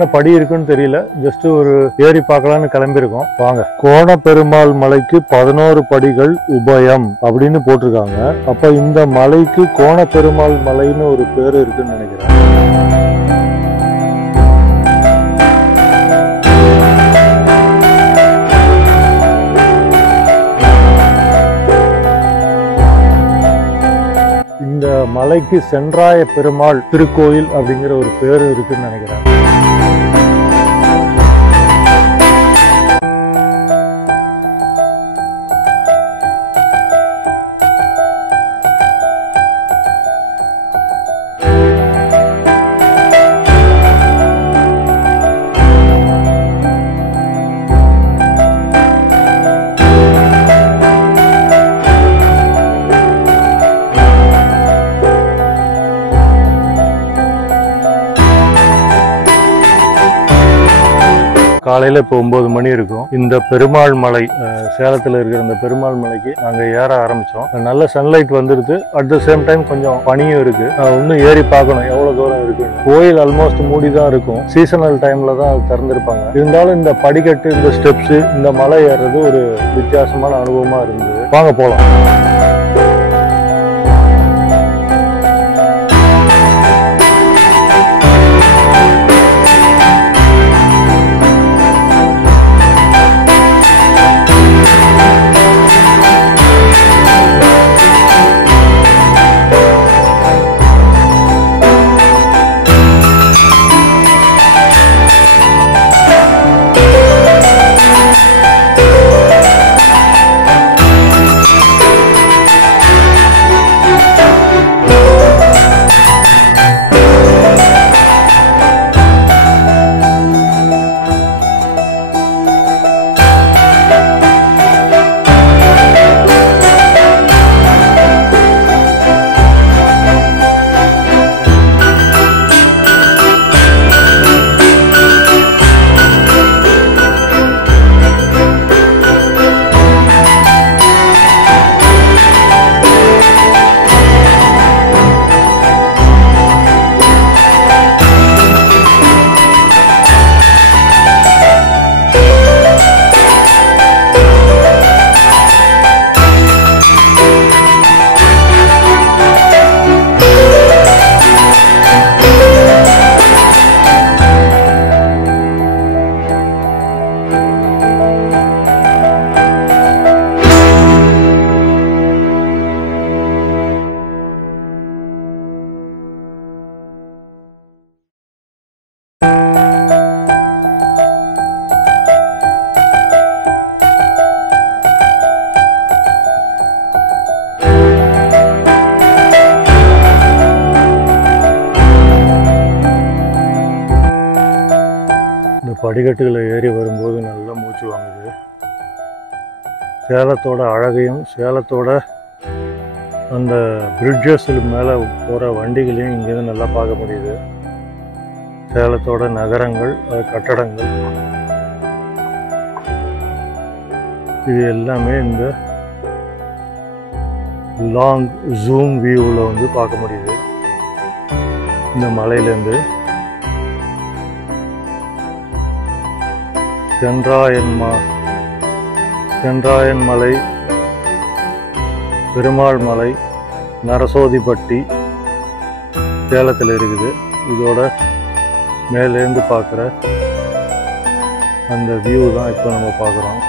எத்தனை படி இருக்குன்னு தெரியல, ஜஸ்ட் ஒரு ஏறி பார்க்கலான்னு கிளம்பியிருக்கோம். வாங்க. கோணப்பெருமாள் மலைக்கு 11 படிகள் உபயம் அப்படின்னு போட்டிருக்காங்க. அப்ப இந்த மலைக்கு கோணப்பெருமாள் மலைன்னு ஒரு பேரு இருக்குன்னு நினைக்கிறேன். இந்த மலைக்கு சென்றாய பெருமாள் திருக்கோயில் அப்படிங்கிற ஒரு பேரு இருக்குன்னு நினைக்கிறேன். காலையில இப்போ 9 மணி இருக்கும். இந்த பெருமாள் மலை, சேலத்துல இருக்கிற இந்த பெருமாள் மலைக்கு நாங்க ஏற ஆரம்பிச்சோம். நல்ல சன்லைட் வந்துருது. அட் த சேம் டைம் கொஞ்சம் பனியும் இருக்கு. இன்னும் ஏறி பார்க்கணும் எவ்வளவு தூரம் இருக்கு. கோயில் ஆல்மோஸ்ட் மூடிதான் இருக்கும். சீசனல் டைம்ல தான் திறந்திருப்பாங்க. இருந்தாலும் இந்த படிக்கட்டு, இந்த ஸ்டெப்ஸ், இந்த மலை ஏறது ஒரு வித்தியாசமான அனுபவமா இருந்தது. வாங்க போலாம். படிக்கட்டுகளை ஏறி வரும்போது நல்லா மூச்சு வாங்குது. சேலத்தோட அழகையும் சேலத்தோட அந்த பிரிட்ஜஸ் மேலே போகிற வண்டிகளையும் இங்கேருந்து நல்லா பார்க்க முடியுது. சேலத்தோட நகரங்கள், கட்டடங்கள், இது எல்லாமே இந்த லாங் ஜூம் வியூவில் வந்து பார்க்க முடியுது. இந்த மலையிலேருந்து சென்றாயன் மலை, பெருமாள் மலை, நரசோதிப்பட்டி சேலத்தில் இருக்குது. இதோட மேலேருந்து பார்க்குற அந்த வியூ தான் இப்போ நம்ம பார்க்குறோம்.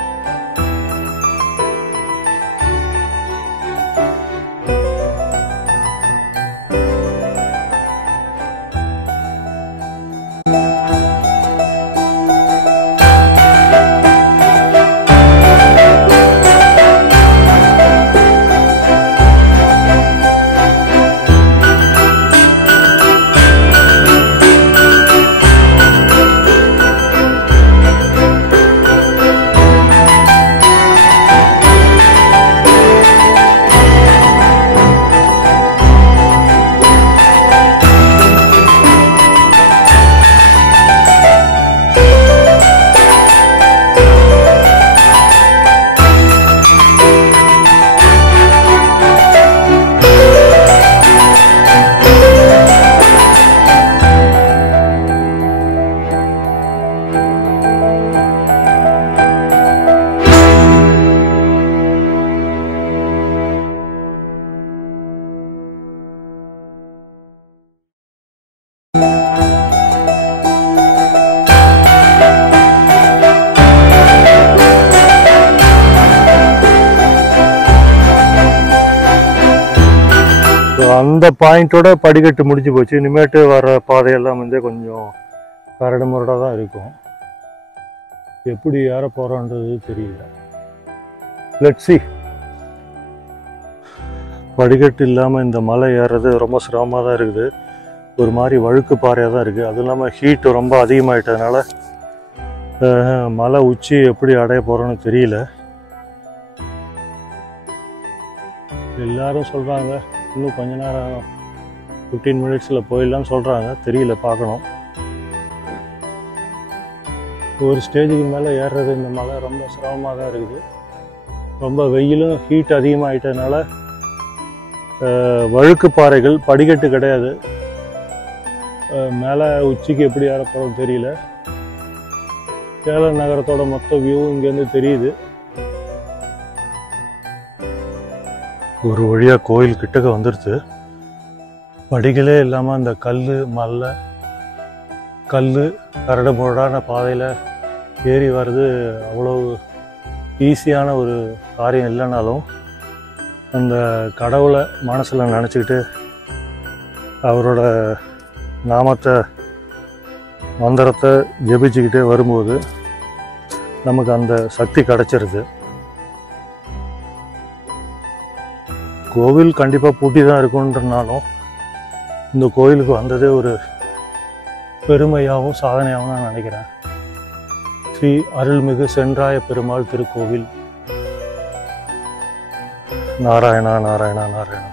அந்த பாயிண்டோட படிக்கட்டு முடிஞ்சு போச்சு. இனிமேட்டு வர பாதையெல்லாம் வந்து கொஞ்சம் கரடு முரடாக தான் இருக்கும். எப்படி ஏற போகிறோன்றது தெரியல. Let's see. படிக்கட்டு இல்லாமல் இந்த மலை ஏறுறது ரொம்ப சிரமமாக தான் இருக்குது. ஒரு மாதிரி வழுக்கு பாறையாக தான் இருக்குது. அதுவும் இல்லாமல் ஹீட்டு ரொம்ப அதிகமாகிட்டதுனால மலை உச்சி எப்படி அடைய போகிறோன்னு தெரியல. எல்லாரும் சொல்கிறாங்க இன்னும் கொஞ்ச நேரம் 15 மினிட்ஸில் போயிடலான்னு சொல்கிறாங்க. தெரியல, பார்க்கணும். ஒரு ஸ்டேஜுக்கு மேலே ஏறுறது இந்த மலை ரொம்ப சிரமமாக தான் இருக்குது. ரொம்ப வெயிலும் ஹீட் அதிகமாகிட்டதுனால வழுக்கு பாறைகள், படிக்கட்டு கிடையாது. மேலே உச்சிக்கு எப்படி ஏற போகிறோம் தெரியல. கேரள நகரத்தோட மொத்த வியூ இங்கேருந்து தெரியுது. ஒரு வழியாக கோயில் கிட்டக்க வந்துடுது. படிகளே இல்லாமல் அந்த கல் கரடு முரடான பாதையில் ஏறி வர்றது அவ்வளோ ஈஸியான ஒரு காரியம் இல்லைனாலும் அந்த கடவுளை மனசில் நினச்சிக்கிட்டு அவரோட நாமத்தை மந்திரத்தை ஜெபிச்சுக்கிட்டே வரும்போது நமக்கு அந்த சக்தி கிடச்சிருது. கோவில் கண்டிப்பாக பூட்டி தான் இருக்குன்றனாலும் இந்த கோயிலுக்கு வந்ததே ஒரு பெருமையாகவும் சாதனையாகவும் நான் நினைக்கிறேன். ஸ்ரீ அருள்மிகு சென்றாய பெருமாள் திருக்கோவில். நாராயணா நாராயணா நாராயணா.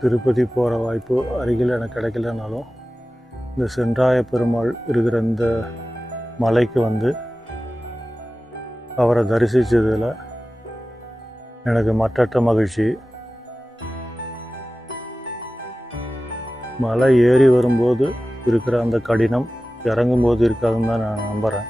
திருப்பதி போகிற வாய்ப்பு அருகில் எனக்கு கிடைக்கலனாலும் இந்த சென்றாய பெருமாள் இருக்கிற இந்த மலைக்கு வந்து அவரை தரிசித்ததில் எனக்கு மற்றற்ற மகிழ்ச்சி. மலை ஏறி வரும்போது இருக்கிற அந்த கடினம் இறங்கும்போது இருக்காதுன்னு தான் நான் நம்புகிறேன்.